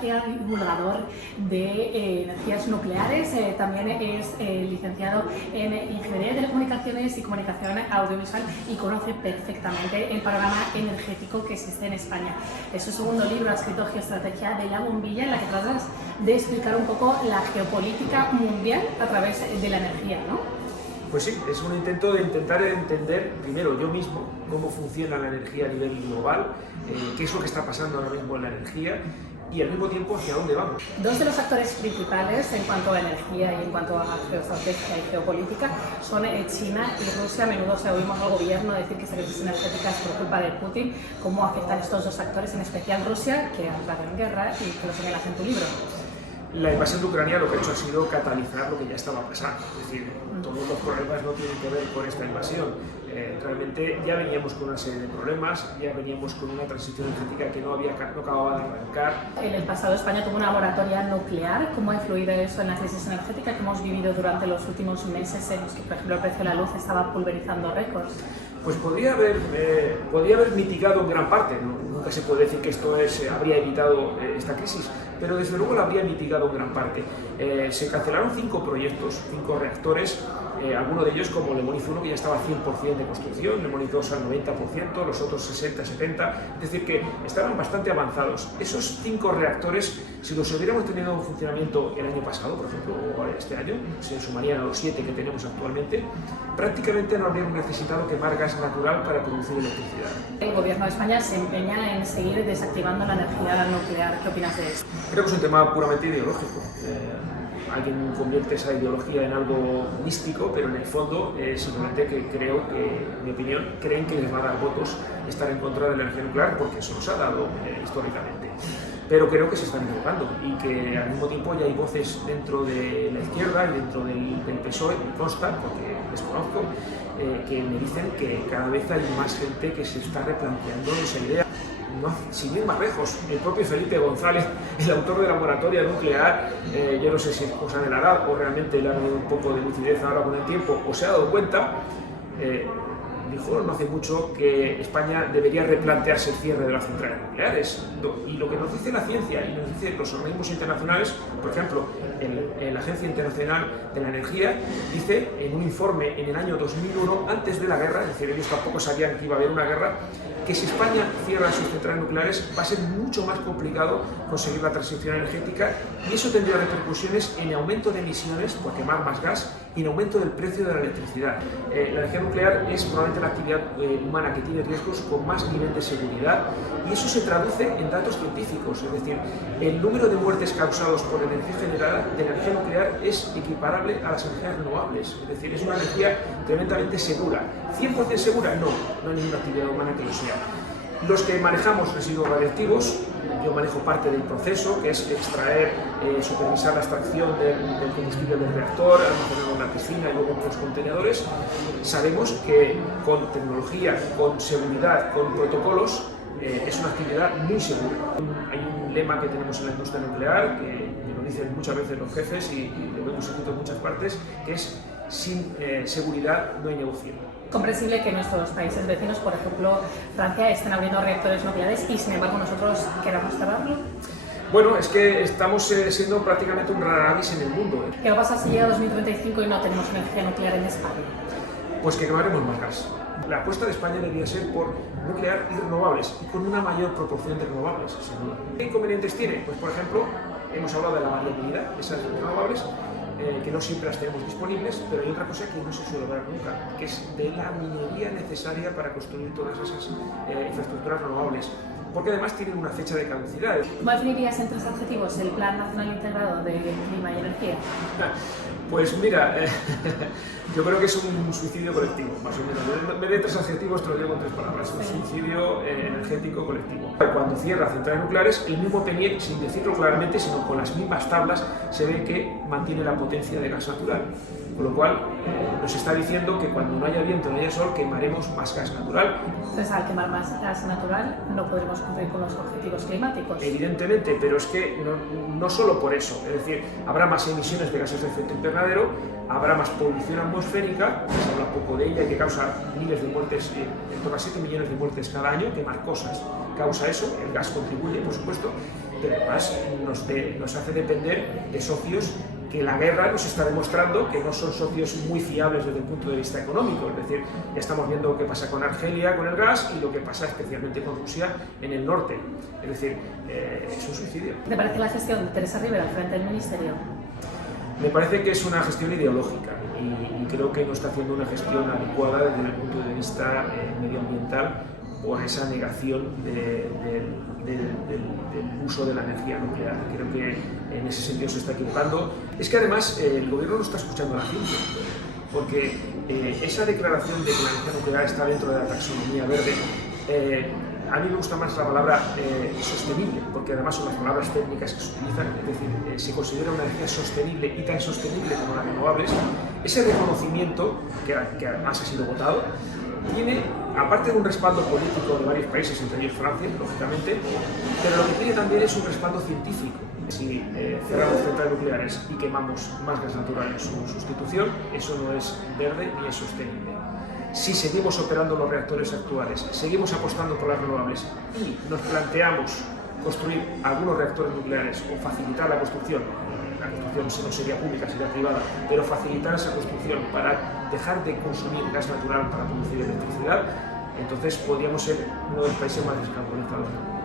García, divulgador de energías nucleares, también es licenciado en Ingeniería de Telecomunicaciones y Comunicación Audiovisual y conoce perfectamente el panorama energético que existe en España. En su segundo libro ha escrito Geoestrategia de la bombilla, en la que tratas de explicar un poco la geopolítica mundial a través de la energía, ¿no? Pues sí, es un intento de intentar entender primero yo mismo cómo funciona la energía a nivel global, qué es lo que está pasando ahora mismo en la energía y al mismo tiempo hacia dónde vamos. Dos de los actores principales en cuanto a energía y en cuanto a geoestrategia y geopolítica son China y Rusia. A menudo se oímos al gobierno decir que esta crisis energética es por culpa de Putin. ¿Cómo afectan estos dos actores, en especial Rusia, que ha entrado en guerra y que lo señalas en tu libro? La invasión de Ucrania lo que ha hecho ha sido catalizar lo que ya estaba pasando, es decir, todos los problemas no tienen que ver con esta invasión. Realmente ya veníamos con una serie de problemas, ya veníamos con una transición energética que no acababa de arrancar. En el pasado España tuvo una moratoria nuclear. ¿Cómo ha influido eso en la crisis energética que hemos vivido durante los últimos meses en los que, por ejemplo, el precio de la luz estaba pulverizando récords? Pues podría haber mitigado en gran parte, ¿no? Nunca se puede decir que esto habría evitado esta crisis, pero desde luego la habría mitigado en gran parte. Se cancelaron 5 proyectos, 5 reactores, algunos de ellos como Lemoniz 1 que ya estaba 100% de construcción, Lemoniz 2 al 90%, los otros 60, 70%, es decir que estaban bastante avanzados. Esos 5 reactores, si los hubiéramos tenido en funcionamiento el año pasado, por ejemplo, o este año, se sumarían a los 7 que tenemos actualmente, prácticamente no habríamos necesitado quemar gas natural para producir electricidad. El gobierno de España se empeña en seguir desactivando la energía nuclear. ¿Qué opinas de eso? Creo que es un tema puramente ideológico. Alguien convierte esa ideología en algo místico, pero en el fondo simplemente que creo que, en mi opinión, creen que les va a dar votos estar en contra de la energía nuclear porque eso nos ha dado históricamente. Pero creo que se están equivocando y que al mismo tiempo ya hay voces dentro de la izquierda y dentro del PSOE, me consta, porque desconozco, que me dicen que cada vez hay más gente que se está replanteando esa idea. No, sin ir más lejos, el propio Felipe González, el autor de la moratoria nuclear, yo no sé si es cosa de la edad o realmente le ha dado un poco de lucidez ahora con el tiempo o se ha dado cuenta, dijo no hace mucho que España debería replantearse el cierre de las centrales nucleares. Y lo que nos dice la ciencia y nos dicen los organismos internacionales, por ejemplo, la Agencia Internacional de la Energía, dice en un informe en el año 2001, antes de la guerra, es decir, ellos tampoco sabían que iba a haber una guerra, que si España cierra sus centrales nucleares va a ser mucho más complicado conseguir la transición energética y eso tendría repercusiones en aumento de emisiones por quemar más gas y en aumento del precio de la electricidad. La energía nuclear es probablemente la actividad humana que tiene riesgos con más nivel de seguridad y eso se traduce en datos científicos, es decir, el número de muertes causados por energía generada de la energía nuclear es equiparable a las energías renovables, es decir, es una energía tremendamente segura. ¿100% segura? No, no hay ninguna actividad humana que lo sea. Los que manejamos residuos radiactivos, yo manejo parte del proceso, que es extraer, supervisar la extracción del combustible del reactor, almacenarlo en una piscina y luego en los contenedores. Sabemos que con tecnología, con seguridad, con protocolos, es una actividad muy segura. Hay un lema que tenemos en la industria nuclear, que lo dicen muchas veces los jefes y lo hemos escrito en muchas partes, que es sin seguridad no hay negocio. Comprensible que nuestros países vecinos, por ejemplo Francia, estén abriendo reactores nucleares y sin embargo nosotros queramos cerrarlo. Bueno, es que estamos siendo prácticamente un rara avis en el mundo. ¿Qué va a pasar si llega 2035 y no tenemos energía nuclear en España? Pues que quemaremos más gas. La apuesta de España debería ser por nuclear y renovables y con una mayor proporción de renovables, sin duda. ¿Qué inconvenientes tiene? Pues por ejemplo, hemos hablado de la variabilidad de esas renovables, que no siempre las tenemos disponibles, pero hay otra cosa que no se suele dar nunca, que es de la minería necesaria para construir todas esas infraestructuras renovables, porque además tienen una fecha de caducidad. ¿Cómo definirías en 3 adjetivos el Plan Nacional Integrado de Clima y Energía? Pues mira, yo creo que es un suicidio colectivo, más o menos. En vez de 3 adjetivos te lo digo en 3 palabras, un suicidio energético colectivo. Cuando cierra centrales nucleares, el mismo PNIEC, sin decirlo claramente, sino con las mismas tablas, se ve que mantiene la potencia de gas natural. Con lo cual, nos está diciendo que cuando no haya viento, no haya sol, quemaremos más gas natural. Entonces, al quemar más gas natural, no podremos cumplir con los objetivos climáticos. Evidentemente, pero es que no solo por eso. Es decir, habrá más emisiones de gases de efecto invernadero, habrá más polución atmosférica, se habla poco de ella, que causa miles de muertes, en torno a 7 millones de muertes cada año, quemar cosas causa eso, el gas contribuye, por supuesto, pero además nos hace depender de socios que la guerra nos está demostrando que no son socios muy fiables desde el punto de vista económico. Es decir, ya estamos viendo lo que pasa con Argelia, con el gas, y lo que pasa especialmente con Rusia en el norte. Es decir, es un suicidio. ¿Te parece la gestión de Teresa Rivera al frente del Ministerio? Me parece que es una gestión ideológica y creo que no está haciendo una gestión adecuada desde el punto de vista medioambiental por esa negación del uso de la energía nuclear. Creo que en ese sentido se está equivocando. Es que además el gobierno no está escuchando a la ciencia, porque esa declaración de que la energía nuclear está dentro de la taxonomía verde, a mí me gusta más la palabra sostenible, porque además son las palabras técnicas que se utilizan, es decir, se considera una energía sostenible y tan sostenible como las renovables. Ese reconocimiento, que además ha sido votado, tiene, aparte de un respaldo político de varios países, entre ellos Francia, lógicamente, pero lo que tiene también es un respaldo científico. Si cerramos centrales nucleares y quemamos más gas natural en su sustitución, eso no es verde ni es sostenible. Si seguimos operando los reactores actuales, seguimos apostando por las renovables y nos planteamos construir algunos reactores nucleares o facilitar la construcción no sería pública, sería privada, pero facilitar esa construcción para dejar de consumir gas natural para producir electricidad, entonces podríamos ser uno de los países más descarbonizados del mundo.